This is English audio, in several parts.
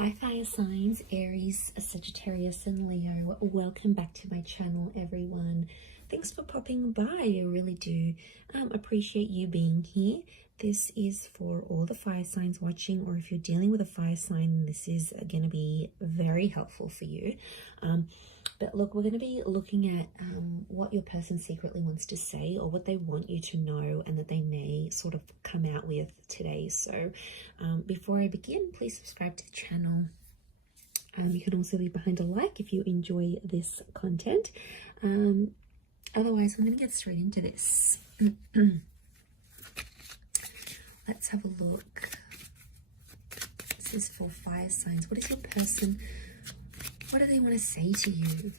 Hi fire signs, Aries, Sagittarius and Leo. Welcome back to my channel, everyone. Thanks for popping by. I really do appreciate you being here. This is for all the fire signs watching, or if you're dealing with a fire sign, this is going to be very helpful for you. But look, we're going to be looking at what your person secretly wants to say, or what they want you to know and that they may sort of come out with today. So before I begin, please subscribe to the channel. You can also leave behind a like if you enjoy this content. Otherwise, I'm going to get straight into this. Let's have a look. This is for fire signs. What is your person? What do they want to say to you?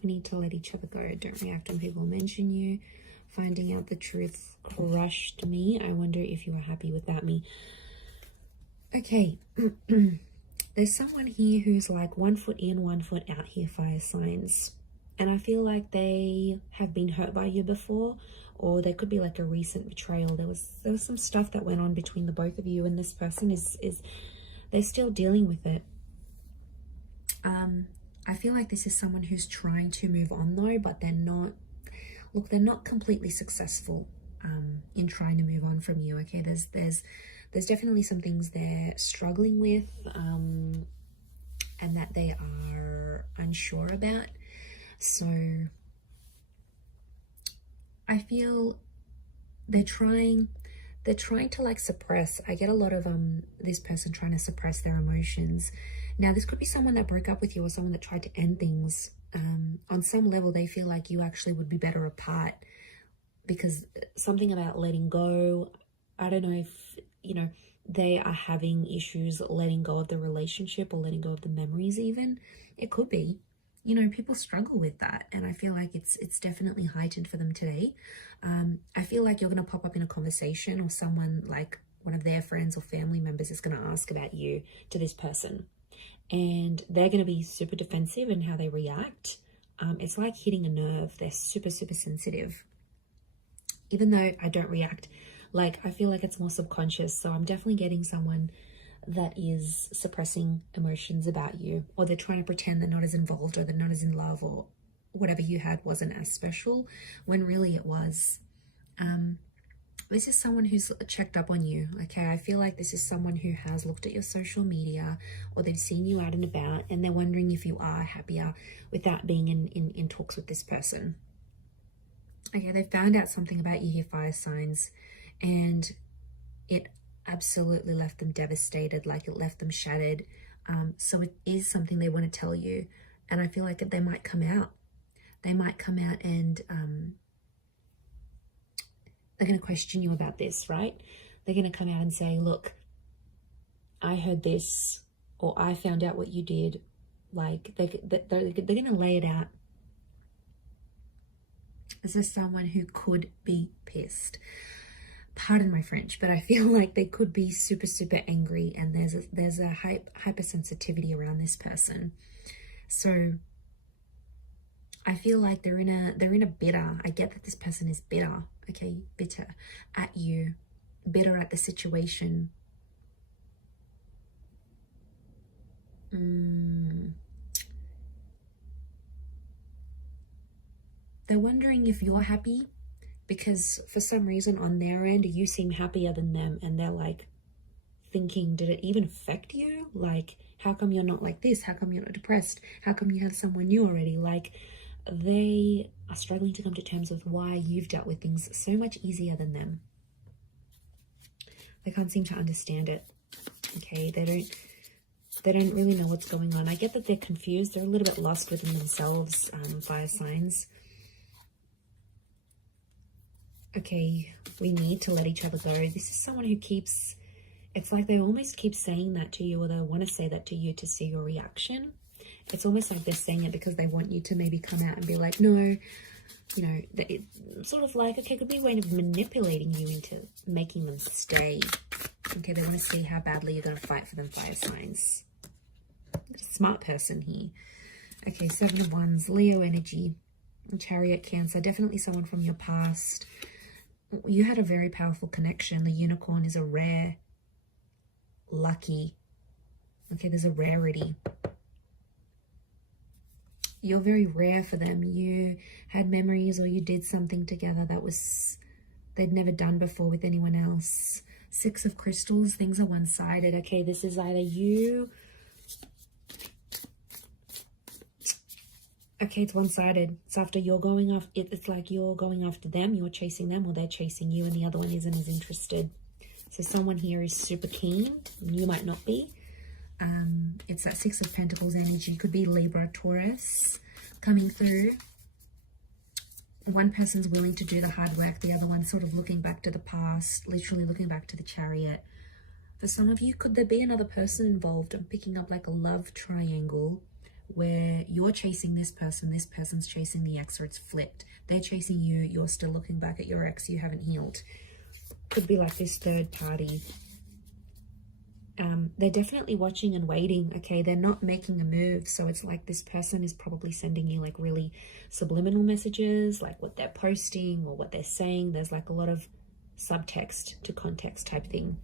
We need to let each other go. Don't react when people mention you. Finding out the truth crushed me. I wonder if you are happy without me. Okay. There's someone here who's like 1 foot in, 1 foot out here, fire signs. And I feel like they have been hurt by you before, or there could be like a recent betrayal. There was some stuff that went on between the both of you, and this person is they're still dealing with it. I feel like this is someone who's trying to move on though, but they're not. Look, they're not completely successful in trying to move on from you. Okay, there's definitely some things they're struggling with, and that they are unsure about. So I feel they're trying to like suppress. I get a lot of this person trying to suppress their emotions. Now this could be someone that broke up with you, or someone that tried to end things. On some level they feel like you actually would be better apart, because something about letting go. I don't know if they are having issues letting go of the relationship, or letting go of the memories even. It could be. People struggle with that, and I feel like it's definitely heightened for them today. I feel like you're going to pop up in a conversation, or someone like one of their friends or family members is going to ask about you to this person, and they're going to be super defensive in how they react. It's like hitting a nerve. They're super sensitive. Even though I don't react, like I feel like it's more subconscious. So I'm definitely getting someone that is suppressing emotions about you, or they're trying to pretend they're not as involved, or they're not as in love, or whatever you had wasn't as special when really it was. This is someone who's checked up on you. Okay, I feel like this is someone who has looked at your social media, or they've seen you out and about, and they're wondering if you are happier without being in talks with this person. Okay, they found out something about you here, fire signs, and it absolutely left them devastated. Like it left them shattered. So it is something they want to tell you, and I feel like they might come out. They might come out and they're going to question you about this, right? They're going to come out and say, look, I heard this, or I found out what you did. Like they're going to lay it out. This is someone who could be pissed. Pardon my French, but I feel like they could be super angry, and there's a hypersensitivity around this person. So I feel like they're in a bitter. I get that this person is bitter. Okay, bitter at you, bitter at the situation. They're wondering if you're happy, because for some reason on their end you seem happier than them, and they're like thinking, did it even affect you? Like, how come you're not like this? How come you're not depressed? How come you have someone new already? Like, they are struggling to come to terms with why you've dealt with things so much easier than them. They can't seem to understand it. Okay, they don't really know what's going on. I get that they're confused. They're a little bit lost within themselves, fire signs. Okay, we need to let each other go. This is someone who keeps, it's like they almost keep saying that to you, or they want to say that to you to see your reaction. It's almost like they're saying it because they want you to maybe come out and be like, no, sort of like, okay, could be a way of manipulating you into making them stay. Okay, they want to see how badly you're going to fight for them, fire signs. Smart person here. Okay, 7 of Wands, Leo energy. Chariot, Cancer, definitely someone from your past. You had a very powerful connection. The unicorn is a rare, lucky. Okay, there's a rarity. You're very rare for them. You had memories or you did something together that was they'd never done before with anyone else. Six of Crystals, things are one-sided. Okay, this is either you. Okay, it's one-sided. It's after you're going off. It's like you're going after them, you're chasing them, or they're chasing you, and the other one isn't as interested. So someone here is super keen, and you might not be. It's that Six of Pentacles energy. Could be Libra, Taurus coming through. One person's willing to do the hard work. The other one's sort of looking back to the past, literally looking back to the Chariot. For some of you, could there be another person involved? I'm picking up like a love triangle where you're chasing this person's chasing the ex, or it's flipped. They're chasing you, you're still looking back at your ex, you haven't healed. Could be like this third party. They're definitely watching and waiting, okay? They're not making a move, so it's like this person is probably sending you like really subliminal messages, like what they're posting or what they're saying. There's like a lot of subtext to context type thing.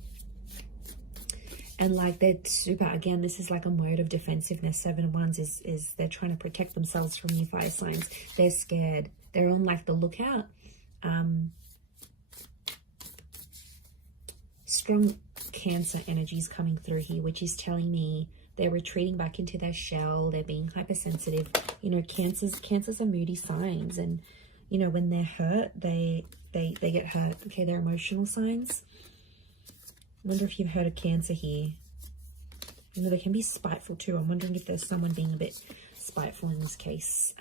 And like they're super, again, this is like a mode of defensiveness. Seven of Wands is they're trying to protect themselves from you, fire signs. They're scared. They're on like the lookout. Strong Cancer energies coming through here, which is telling me they're retreating back into their shell. They're being hypersensitive. You know, cancers are moody signs, and you know, when they're hurt, they get hurt. Okay, they're emotional signs. I wonder if you've heard of Cancer here. You know, they can be spiteful too. I'm wondering if there's someone being a bit spiteful in this case.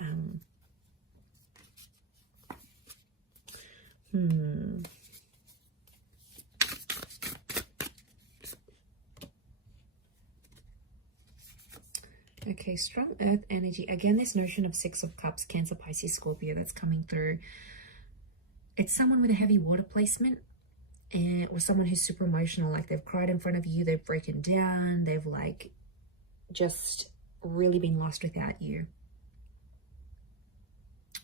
Okay, strong earth energy. Again, this notion of Six of Cups, Cancer, Pisces, Scorpio, that's coming through. It's someone with a heavy water placement, or someone who's super emotional, like they've cried in front of you, they've broken down, they've like just really been lost without you.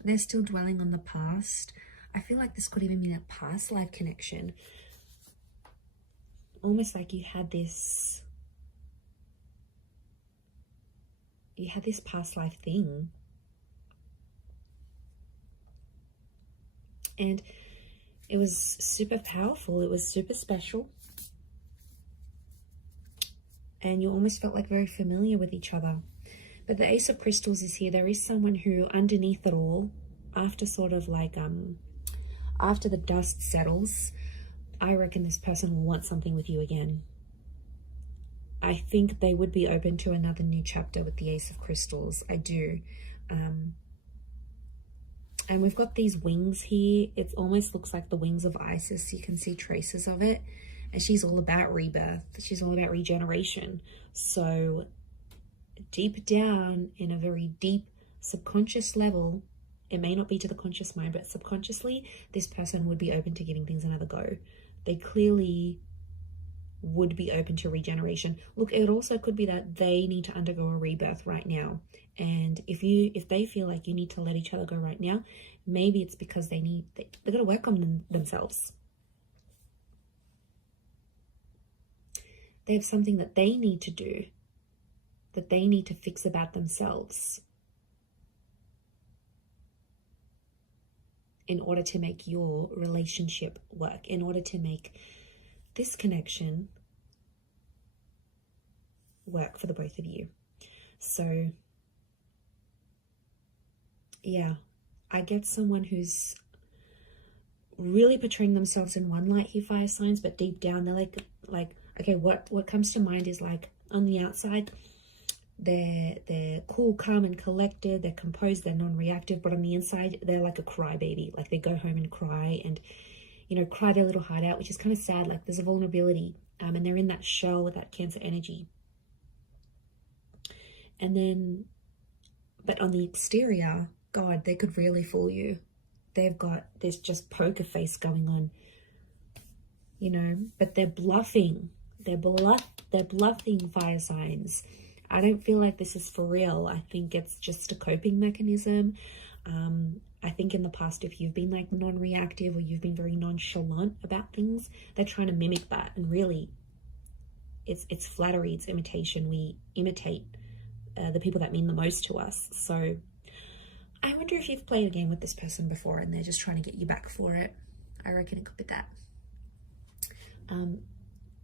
They're still dwelling on the past. I feel like this could even be a past life connection. Almost like you had this past life thing. And it was super powerful. It was super special. And you almost felt like very familiar with each other. But the Ace of Crystals is here. There is someone who underneath it all, after sort of like, after the dust settles, I reckon this person will want something with you again. I think they would be open to another new chapter with the Ace of Crystals. I do. And we've got these wings here. It almost looks like the wings of Isis. You can see traces of it. And she's all about rebirth. She's all about regeneration. So deep down, in a very deep subconscious level, it may not be to the conscious mind, but subconsciously, this person would be open to giving things another go. They clearly would be open to regeneration. Look, it also could be that they need to undergo a rebirth right now. And if they feel like you need to let each other go right now, maybe it's because they've got to work on themselves. They have something that they need to do, that they need to fix about themselves in order to make your relationship work, in order to make this connection work for the both of you. So yeah, I get someone who's really portraying themselves in one light here, fire signs, but deep down they're like okay, what comes to mind is like on the outside they're cool, calm and collected, they're composed, they're non-reactive, but on the inside they're like a crybaby. Like they go home and cry and, you know, cry their little heart out, which is kind of sad. Like there's a vulnerability, and they're in that shell with that Cancer energy. And then, but on the exterior, God, they could really fool you. They've got this just poker face going on, you know, but they're bluffing. They're bluffing, fire signs. I don't feel like this is for real. I think it's just a coping mechanism. I think in the past, if you've been like non-reactive or you've been very nonchalant about things, they're trying to mimic that. And really, it's flattery, it's imitation. We imitate the people that mean the most to us. So I wonder if you've played a game with this person before and they're just trying to get you back for it. I reckon it could be that. I'm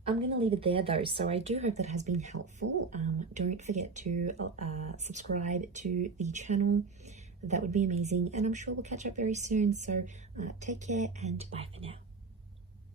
going to leave it there though. So I do hope that has been helpful. Don't forget to subscribe to the channel. That would be amazing. And I'm sure we'll catch up very soon. So take care and bye for now.